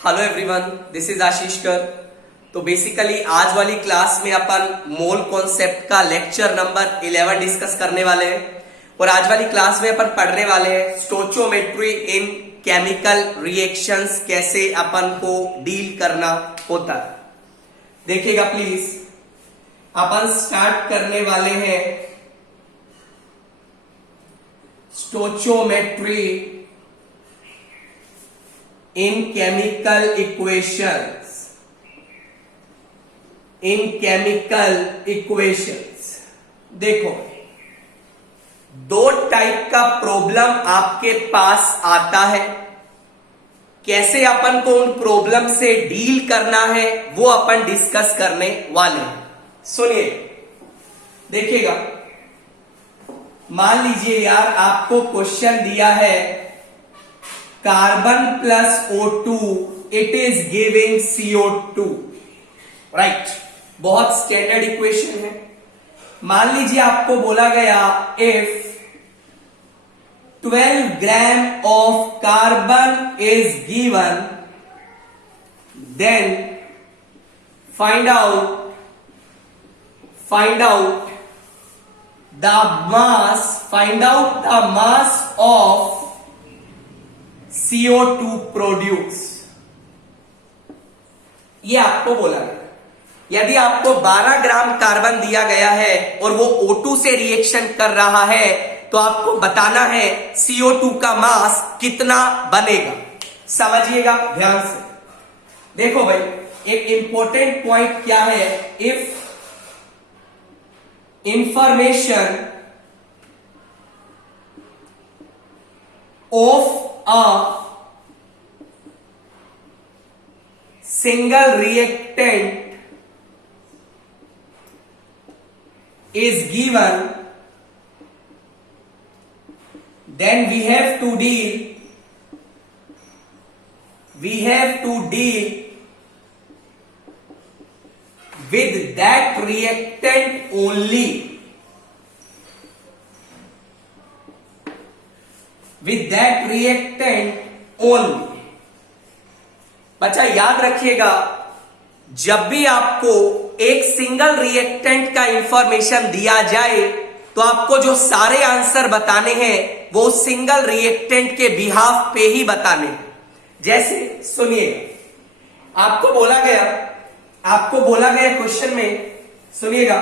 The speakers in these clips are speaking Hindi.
हेलो एवरीवन, दिस इज आशीष कर। तो बेसिकली आज वाली क्लास में अपन मोल कॉन्सेप्ट का लेक्चर नंबर 11 डिस्कस करने वाले हैं और आज वाली क्लास में अपन पढ़ने वाले हैं स्टोइचियोमेट्री इन केमिकल रिएक्शंस, कैसे अपन को डील करना होता है। देखिएगा प्लीज, अपन स्टार्ट करने वाले हैं स्टोइचियोमेट्री in chemical equations, देखो दो टाइप का प्रॉब्लम आपके पास आता है, कैसे अपन को उन प्रॉब्लम से डील करना है वो अपन डिस्कस करने वाले हैं। सुनिए, देखिएगा, मान लीजिए यार आपको क्वेश्चन दिया है carbon plus O2 it is giving CO2, right. बहुत स्टैंडर्ड इक्वेशन है। मान लीजिए आपको बोला गया if 12 gram of carbon is given then find out the mass of CO2 produce. ये आपको बोला गया। यदि आपको 12 ग्राम कार्बन दिया गया है और वो O2 से रिएक्शन कर रहा है तो आपको बताना है CO2 का मास कितना बनेगा। समझिएगा ध्यान से। देखो भाई, एक इंपॉर्टेंट पॉइंट क्या है, if information of a single reactant is given, then we have to deal with that reactant only, बच्चा याद रखिएगा, जब भी आपको एक सिंगल रिएक्टेंट का इंफॉर्मेशन दिया जाए तो आपको जो सारे आंसर बताने हैं वो सिंगल रिएक्टेंट के बिहाफ पे ही बताने हैं। जैसे सुनिए, आपको बोला गया क्वेश्चन में, सुनिएगा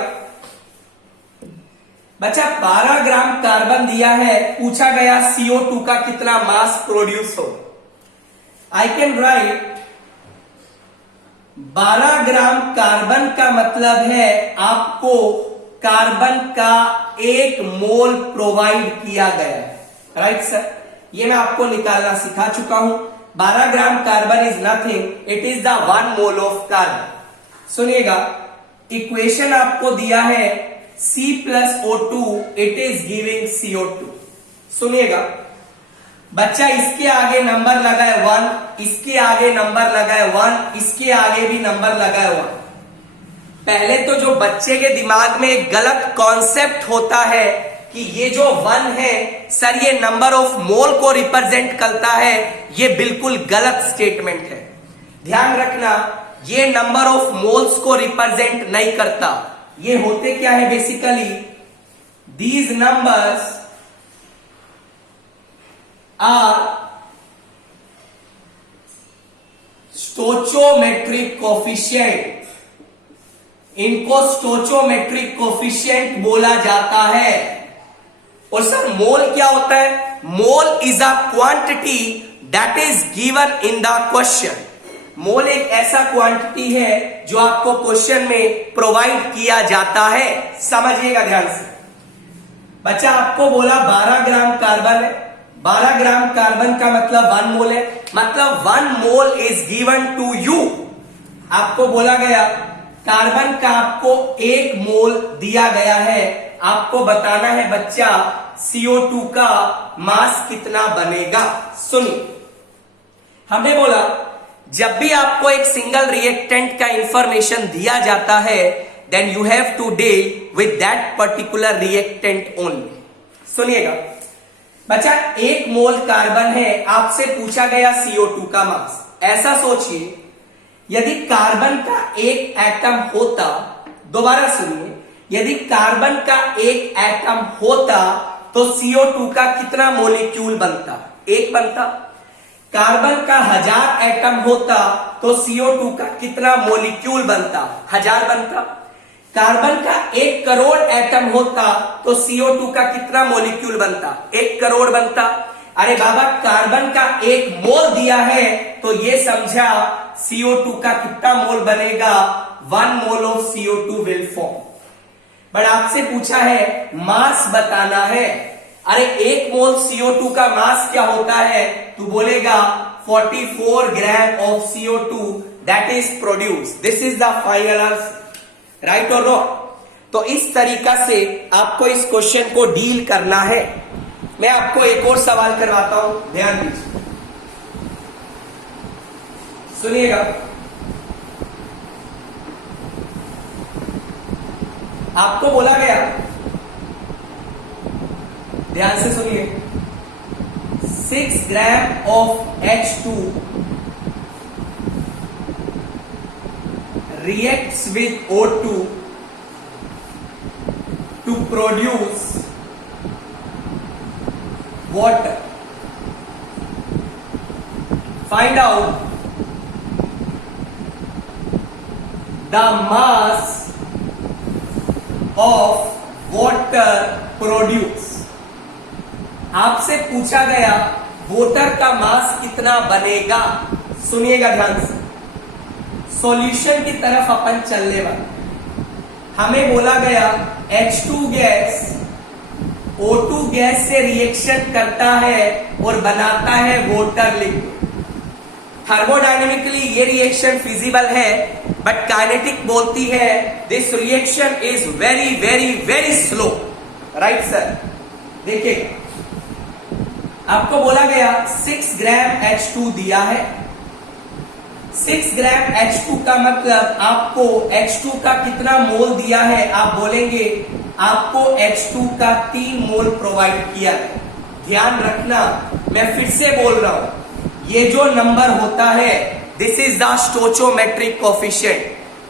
बच्चा, 12 ग्राम कार्बन दिया है, पूछा गया CO2 का कितना मास प्रोड्यूस हो। I can write 12 gram carbon का मतलब है आपको कार्बन का 1 मोल प्रोवाइड किया गया है, राइट सर। ये मैं आपको निकालना सिखा चुका हूं। 12 gram carbon is nothing, it is the 1 mole of carbon. सुनिएगा, इक्वेशन आपको दिया है C plus O2 it is giving CO2। सुनिएगा बच्चा, इसके आगे नंबर लगाए 1, इसके आगे नंबर लगाए 1, इसके आगे भी नंबर लगाए 1। पहले तो जो बच्चे के दिमाग में एक गलत कॉन्सेप्ट होता है कि ये जो 1 है सर ये नंबर ऑफ मोल को रिप्रेजेंट करता है, ये बिल्कुल गलत स्टेटमेंट है। ध्यान रखना, ये नंबर ऑफ मोल्स को रिप्रेजेंट नहीं करता। ये होते क्या है, basically these numbers are stoichiometric coefficient. इनको स्टोइचियोमेट्रिक कोफिशिएंट बोला जाता है। और सर मोल क्या होता है? Mole is a quantity that is given in the question. Mole एक ऐसा क्वांटिटी है जो आपको क्वेश्चन में प्रोवाइड किया जाता है। समझिएगा ध्यान से। बच्चा आपको बोला 12 ग्राम कार्बन है, 12 ग्राम कार्बन का मतलब 1 मोल है, मतलब 1 mole is given to you. आपको बोला गया कार्बन का आपको 1 मोल दिया गया है, आपको बताना है बच्चा CO2 का मास कितना बनेगा। सुनिए, हमने बोला जब भी आपको एक सिंगल रिएक्टेंट का इंफॉर्मेशन दिया जाता है then you have to deal with that particular reactant only. सुनिएगा बच्चा, 1 मोल कार्बन है, आपसे पूछा गया CO2 का मास। ऐसा सोचिए, यदि कार्बन का एक एटम होता, दोबारा सुनिए, यदि कार्बन का एक एटम होता तो CO2 का कितना मोलिक्यूल बनता? एक बनता। कार्बन का 1000 एटम होता तो CO2 का कितना मोलिक्यूल बनता? 1000 बनता। कार्बन का 1 करोड़ एटम होता तो CO2 का कितना मोलिक्यूल बनता? 1 करोड़ बनता। अरे बाबा, कार्बन का 1 मोल दिया है तो ये समझा CO2 का कितना मोल बनेगा? 1 mole of CO2 will form. But आपसे पूछा है मास बताना है। अरे 1 मोल CO2 का मास क्या होता है? तू बोलेगा 44 gram of CO2 that is produce. This is the final answer, right और रॉन्ग? तो इस तरीका से आपको इस क्वेश्चन को डील करना है। मैं आपको एक और सवाल करवाता हूं, ध्यान दीजिए, सुनिएगा। आपको बोला गया, ध्यान से सुनिए, 6 gram of H2 reacts with O2 to produce water. Find out the mass of water produced. आपसे पूछा गया वाटर का मास कितना बनेगा। सुनिएगा ध्यान से, सॉल्यूशन की तरफ अपन चलने वाले। हमें बोला गया H2 गैस O2 गैस से रिएक्शन करता है और बनाता है वाटर लिक्विड। थर्मोडायनेमिकली ये रिएक्शन फिजिबल है, बट काइनेटिक बोलती है this reaction is very very very slow, right sir? देखिए, आपको बोला गया 6 ग्राम H2 दिया है। 6 ग्राम H2 का मतलब आपको H2 का कितना मोल दिया है? आप बोलेंगे आपको H2 का 3 मोल प्रोवाइड किया है। ध्यान रखना, मैं फिर से बोल रहा हूं, ये जो नंबर होता है this is the stoichiometric coefficient.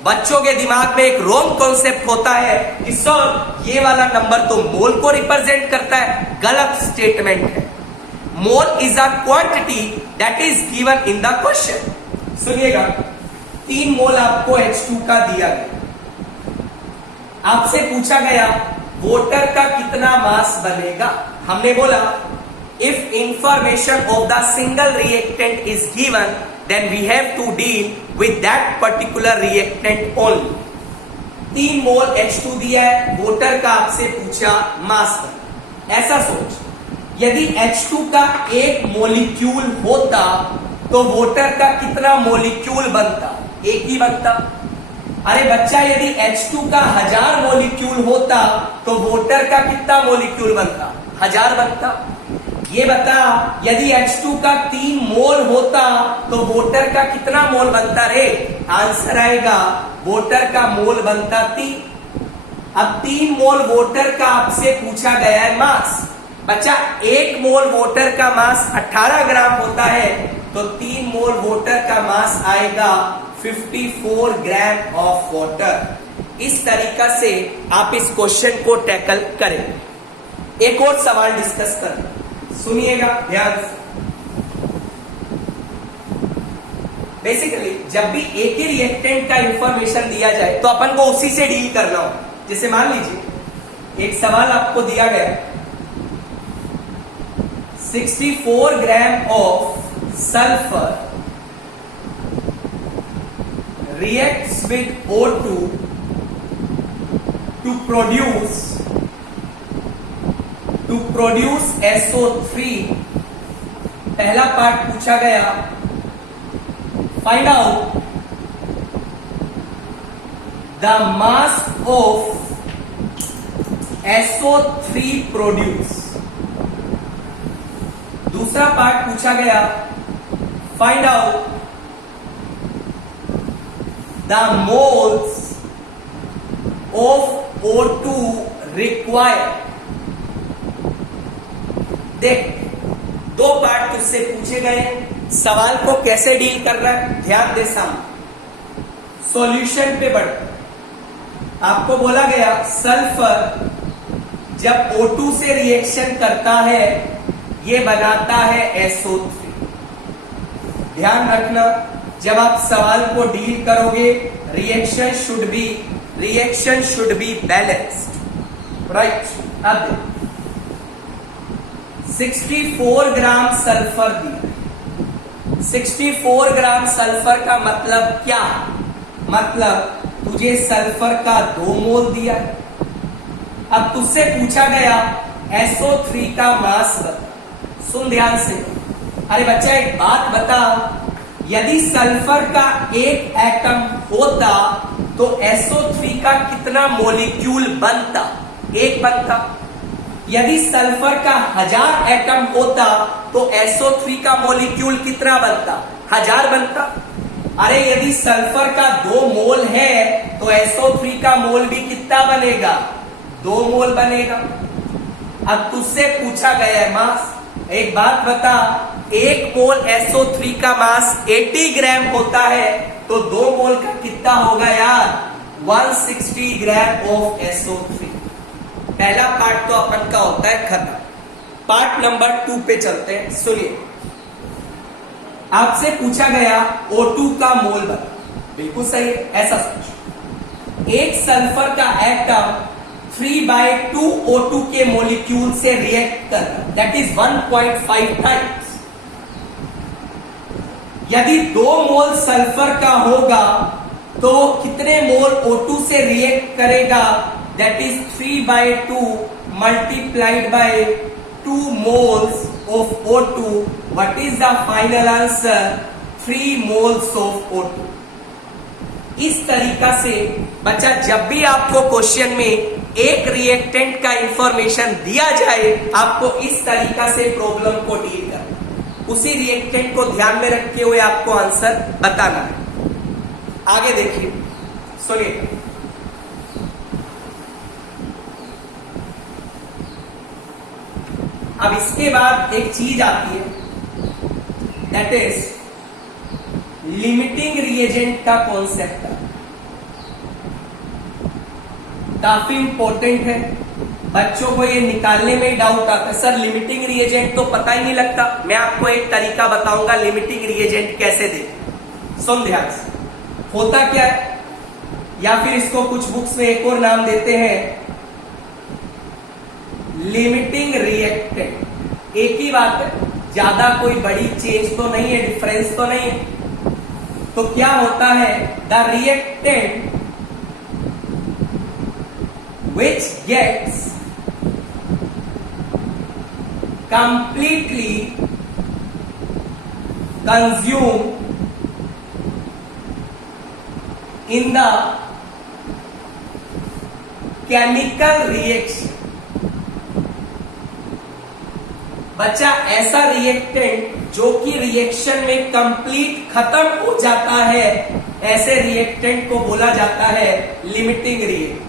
बच्चों के दिमाग में एक रॉन्ग कॉन्सेप्ट होता है कि सर ये वाला नंबर तो मोल को रिप्रेजेंट करता है। गलत स्टेटमेंट है। Mole is a quantity that is given in the question. सुनिएगा, 3 मोल आपको H2 का दिया गया। आपसे पूछा गया वाटर का कितना मास बनेगा। हमने बोला if information of the single reactant is given then we have to deal with that particular reactant only. 3 mole H2 दिया है, वाटर का आपसे पूछा मास का। ऐसा सोच, यदि H2 का 1 मोलिक्यूल होता तो वाटर का कितना मोलिक्यूल बनता? 1 ही बनता। अरे बच्चा, यदि H2 का 1000 मोलिक्यूल होता तो वाटर का कितना मोलिक्यूल बनता? 1000 बनता। ये बता, यदि H2 का 3 मोल होता तो वाटर का कितना मोल बनता रे? आंसर आएगा वाटर का मोल बनता 3। अब 3 मोल वाटर का आपसे पूछा गया है मास। बच्चा, 1 मोल वाटर का मास 18 ग्राम होता है तो 3 मोल वाटर का मास आएगा 54 ग्राम ऑफ वाटर। इस तरीका से आप इस क्वेश्चन को टैकल करें। एक और सवाल डिस्कस करें, सुनिएगा ध्यान से। बेसिकली जब भी एक ही रिएक्टेंट का इंफॉर्मेशन दिया जाए तो अपन को उसी से डील करना हो। जैसे मान लीजिए एक सवाल आपको दिया गया, 64 gram of sulfur reacts with O2 to produce SO3। पहला पार्ट पूछा गया, find out the mass of SO3 produced। दूसरा पार्ट पूछा गया, find out the moles of O2 required। देख, 2 पार्ट तुझसे पूछे गए, सवाल को कैसे डील करना है ध्यान दे सामने। सॉल्यूशन पे बढ़, आपको बोला गया सल्फर जब O2 से रिएक्शन करता है ये बनाता है SO3। ध्यान रखना जब आप सवाल को डील करोगे reaction should be balanced, right. अब 64 ग्राम सल्फर दिया। 64 ग्राम सल्फर का मतलब क्या? मतलब तुझे सल्फर का 2 मोल दिया। अब तुझसे पूछा गया SO3 का मास बता। सुन ध्यान से। अरे बच्चा एक बात बता, यदि सल्फर का एक एटम होता तो SO3 का कितना मोलिक्यूल बनता? एक बनता। यदि सल्फर का 1000 एटम होता तो SO3 का मोलिक्यूल कितना बनता? 1000 बनता। अरे यदि सल्फर का 2 मोल है तो SO3 का मोल भी कितना बनेगा? 2 मोल बनेगा। अब तुझसे पूछा गया है मास। एक बात बता, 1 मोल SO3 का मास 80 ग्राम होता है तो 2 मोल का कितना होगा यार? 160 ग्राम ऑफ SO3। पहला पार्ट तो अपन का होता है खत्म। पार्ट नंबर 2 पे चलते हैं। सुनिए, आपसे पूछा गया O2 का मोल बता। बिल्कुल सही, ऐसा सोच। एक सल्फर का एटम 3/2 O2 के मोलिक्यूल से रिएक्ट कर, दैट इज 1.5 टाइम्स। यदि 2 मोल सल्फर का होगा तो कितने मोल O2 से रिएक्ट करेगा? That is 3/2 multiplied by 2 moles of O2. What is the final answer? 3 moles of O2. इस तरीका से बच्चा जब भी आपको क्वेश्चन में एक रिएक्टेंट का इंफॉर्मेशन दिया जाए आपको इस तरीका से प्रॉब्लम को डील करना, उसी रिएक्टेंट को ध्यान में रखते हुए आपको आंसर बताना है। आगे देखिए, सुनिए। अब इसके बाद एक चीज आती है, दैट इज लिमिटिंग रिएजेंट का कॉन्सेप्ट। काफी इंपॉर्टेंट है, बच्चों को ये निकालने में डाउट आता है, सर लिमिटिंग रिएजेंट तो पता ही नहीं लगता। मैं आपको एक तरीका बताऊंगा लिमिटिंग रिएजेंट कैसे दे। सुन ध्यान से। होता क्या है, या फिर इसको कुछ बुक्स में एक और नाम देते हैं लिमिटिंग रिएक्टेंट। एक ही बात है, ज्यादा कोई बड़ी चेंज तो नहीं है, डिफरेंस तो नहीं है। तो क्या होता है, the reactant which gets completely consumed in the chemical reaction। बच्चा ऐसा रिएक्टेंट जो कि रिएक्शन में कंप्लीट खत्म हो जाता है, ऐसे रिएक्टेंट को बोला जाता है लिमिटिंग रिएक्टेंट।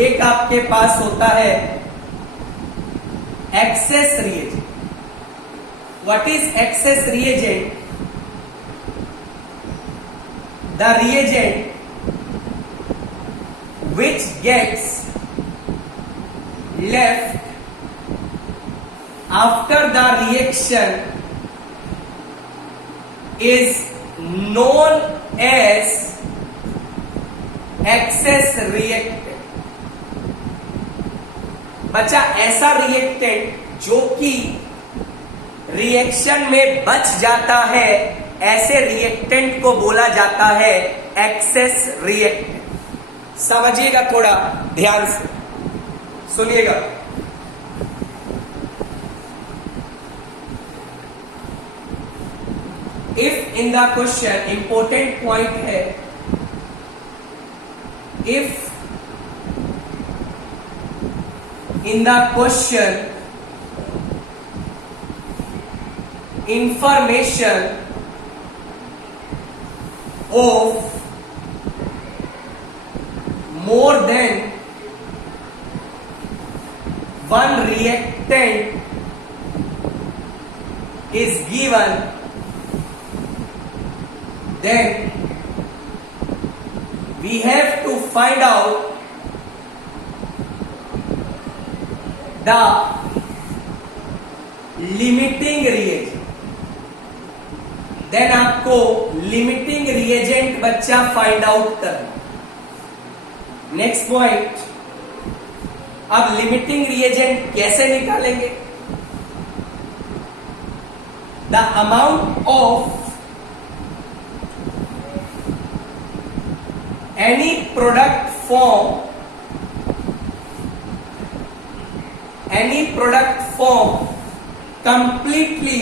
एक आपके पास होता है access reagent. What is access reagent? The reagent which gets left after the reaction is known as excess reactant। बच्चा ऐसा रिएक्टेंट जो कि रिएक्शन में बच जाता है, ऐसे रिएक्टेंट को बोला जाता है एक्सेस रिएक्टेंट। समझिएगा, थोड़ा ध्यान से सुनिएगा। If in the question, important point है, if in the question information of more than one reactant is given, then we have to find out the limiting reagent. Then आपको लिमिटिंग रिएजेंट बच्चा फाइंड आउट करना. नेक्स्ट पॉइंट, अब लिमिटिंग रिएजेंट कैसे निकालेंगे? The amount of any product form completely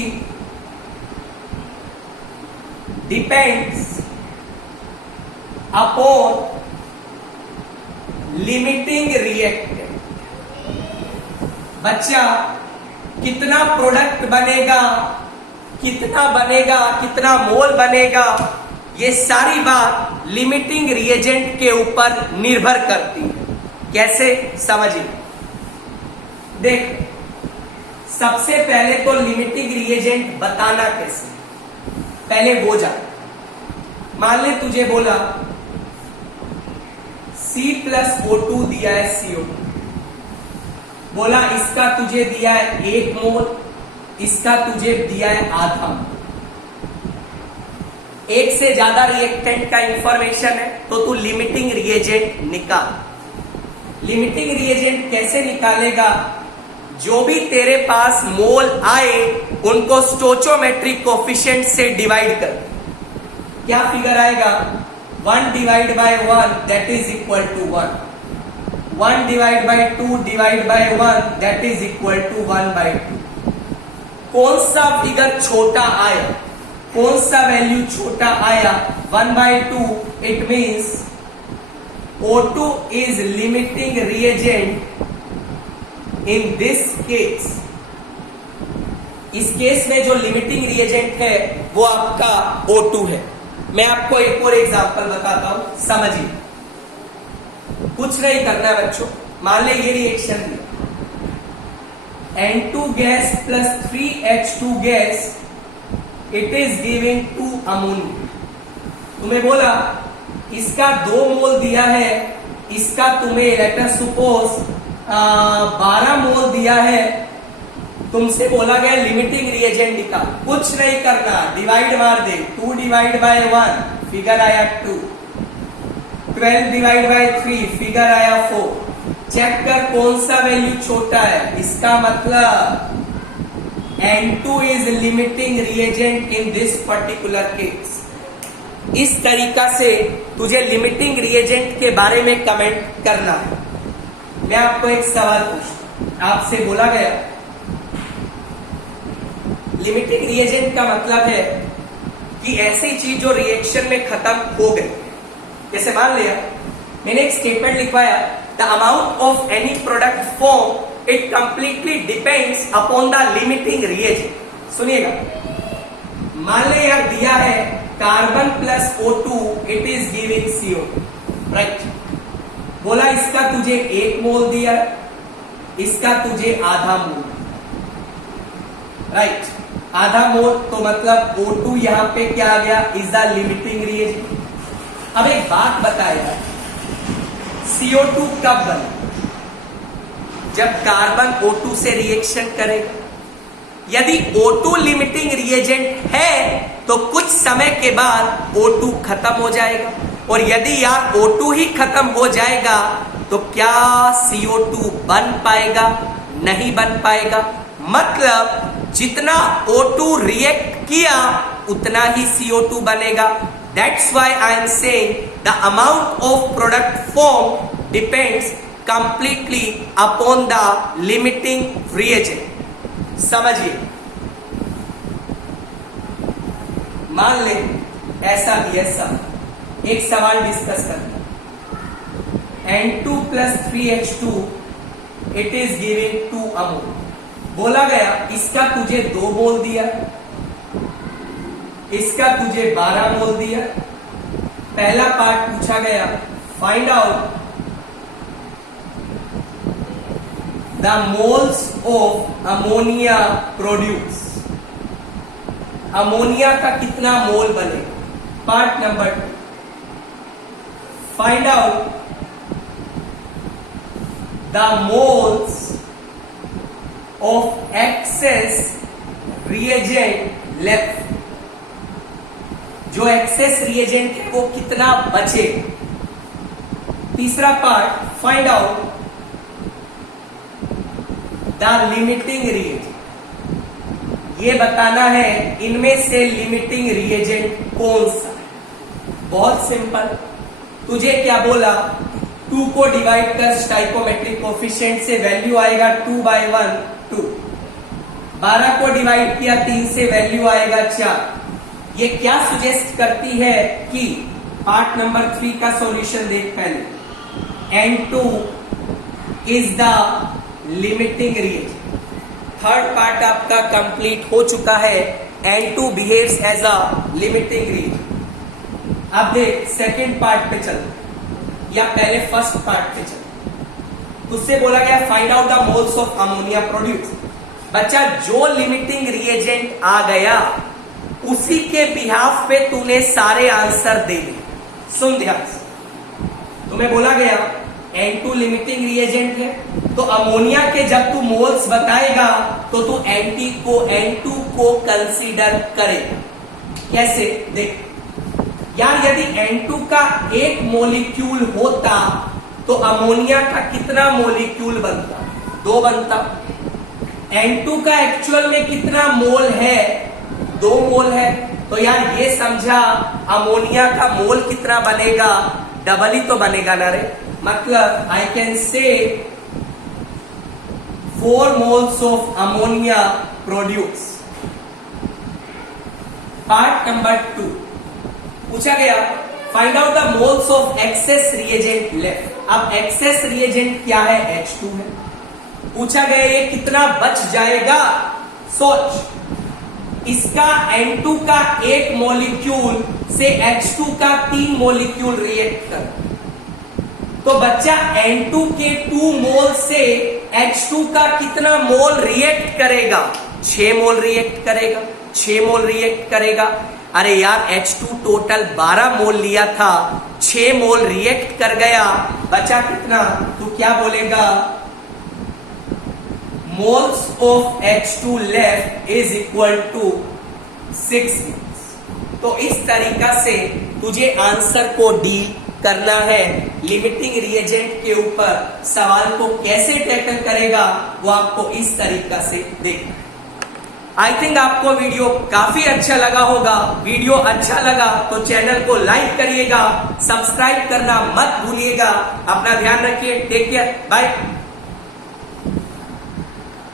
depends upon limiting reactant. बच्चा कितना प्रोडक्ट बनेगा, कितना मोल बनेगा, ये सारी बात लिमिटिंग रिएजेंट के ऊपर निर्भर करती है. कैसे समझिए. देख, सबसे पहले तो लिमिटिंग रिएजेंट बताना कैसे, पहले वो जा. मान ले तुझे बोला C+O2 दिया है CO2, बोला इसका तुझे दिया है 1 मोल, इसका तुझे दिया है आधा मोल. एक से ज्यादा रिएक्टेंट का इंफॉर्मेशन है तो तू लिमिटिंग रिएजेंट निकाल. लिमिटिंग रिएजेंट कैसे निकालेगा? जो भी तेरे पास मोल आए उनको स्टोचोमेट्रिक कोफिशिएंट से डिवाइड कर. क्या फिगर आएगा? 1 divide by 1 that is equal to 1. 1 divide by 2 divide by 1 that is equal to 1/2. कौन सा फिगर छोटा आया, कौन सा वैल्यू छोटा आया? 1/2. It means O2 is limiting reagent in this case. इस केस में जो लिमिटिंग रिएजेंट है वो आपका O2 है. मैं आपको एक और एग्जांपल बताता हूं, समझिए. कुछ नहीं करना है बच्चों. मान ले ये रिएक्शन है, N2 gas plus 3H2 gas, it is giving 2 ammonia. तुम्हें बोला इसका 2 मोल दिया है, इसका तुम्हें लेट अस सपोज 12 मोल दिया है. तुमसे बोला गया लिमिटिंग रिएजेंट निकाल. कुछ नहीं करना, डिवाइड मार दे. 2 डिवाइड बाय 1 फिगर आया 2. 12 डिवाइड बाय 3 फिगर आया 4. चेक कर कौन सा वैल्यू छोटा है. इसका मतलब N2 is limiting reagent in this particular case. इस तरीका से तुझे लिमिटिंग रिएजेंट के बारे में कमेंट करना है. मैं आपको एक सवाल पूछता, आपसे बोला गया लिमिटिंग रिएजेंट का मतलब है कि ऐसी चीज जो रिएक्शन में खत्म हो गई. जैसे मान लिया मैंने एक स्टेटमेंट लिखवाया, the amount of any product form it completely depends upon the limiting reagent. सुनिएगा, मान ले यार दिया है carbon plus O2 it is giving CO2, right. बोला इसका तुझे 1 मोल दिया, इसका तुझे आधा मोल, राइट. आधा मोल तो मतलब O2 यहां पे क्या आ गया? Is the limiting reagent. अब एक बात बताएगा, CO2 कब बना? जब कार्बन O2 से रिएक्शन करेगा. यदि O2 लिमिटिंग रिएजेंट है तो कुछ समय के बाद O2 खत्म हो जाएगा. और यदि यार O2 ही खत्म हो जाएगा तो क्या CO2 बन पाएगा? नहीं बन पाएगा. मतलब जितना O2 रिएक्ट किया उतना ही CO2 बनेगा. That's why I am saying the amount of product form depends completely upon the limiting reagent. समझिए, मान ले ऐसा भी ऐसा एक सवाल डिस्कस करते हैं. N2 plus 3H2 it is giving 2 Amol. बोला गया इसका तुझे 2 मोल दिया, इसका तुझे 12 मोल दिया. पहला पार्ट पूछा गया, find out the moles of ammonia produce. Ammonia का कितना मोल बनेगा? Part number 2, find out the moles of access reagent left. जो एक्सेस रिएजेंट है वो कितना बचे। तीसरा part, find out the limiting reagent. ये बताना है इनमें से लिमिटिंग रिएजेंट कौन सा है। बहुत सिंपल, तुझे क्या बोला, 2 को डिवाइड कर स्टाइकोमेट्रिक कोफिशिएंट से, वैल्यू आएगा 2/1 2। 12 को डिवाइड किया 3 से, वैल्यू आएगा 4। ये क्या सुजेस्ट करती है कि पार्ट नंबर 3 का सॉल्यूशन देख पहले। N2 is the limiting reagent. Third part आपका कंप्लीट हो चुका है। N2 behaves as a limiting reagent. अब देख सेकेंड पार्ट पे चल, या पहले फर्स्ट पार्ट पे चल। उससे बोला गया find out the moles of ammonia produce. बच्चा जो लिमिटिंग रिएजेंट आ गया उसी के बिहाफ पे तूने सारे आंसर दे दिए। सुन ध्यान से, तुम्हें बोला गया N2 लिमिटिंग रिएजेंट है, तो अमोनिया के जब तू मोल्स बताएगा तो तू N2 को कंसीडर करेगा। कैसे देख यार, यदि N2 का एक मोलिक्यूल होता तो अमोनिया का कितना मोलिक्यूल बनता? 2 बनता। N2 का एक्चुअल में कितना मोल है? 2 मोल है। तो यार ये समझा अमोनिया का मोल कितना बनेगा? डबल ही तो बनेगा ना रे। मतलब I can say 4 moles of ammonia produce. Part number 2 पूछा गया find out the moles of access reagent left. अब एक्सेस रिएजेंट क्या है? H2 है। पूछा गया ये कितना बच जाएगा। सोच, इसका N2 का एक मॉलिक्यूल से H2 का 3 मॉलिक्यूल रिएक्ट कर, तो बच्चा N2 के 2 मोल से H2 का कितना मोल रिएक्ट करेगा? 6 मोल रिएक्ट करेगा। 6 मोल रिएक्ट करेगा। अरे यार H2 टोटल 12 मोल लिया था, 6 मोल रिएक्ट कर गया, बचा कितना? तू क्या बोलेगा? Moles of H2 left is equal to 6 moles. तो इस तरीका से तुझे आंसर को डील करना है। लिमिटिंग रिएजेंट के ऊपर सवाल को कैसे टैकल करेगा वो आपको इस तरीका से देखना है। आई थिंक आपको वीडियो काफी अच्छा लगा होगा। वीडियो अच्छा लगा तो चैनल को लाइक करिएगा, सब्सक्राइब करना मत भूलिएगा। अपना ध्यान रखिए। Take care, bye.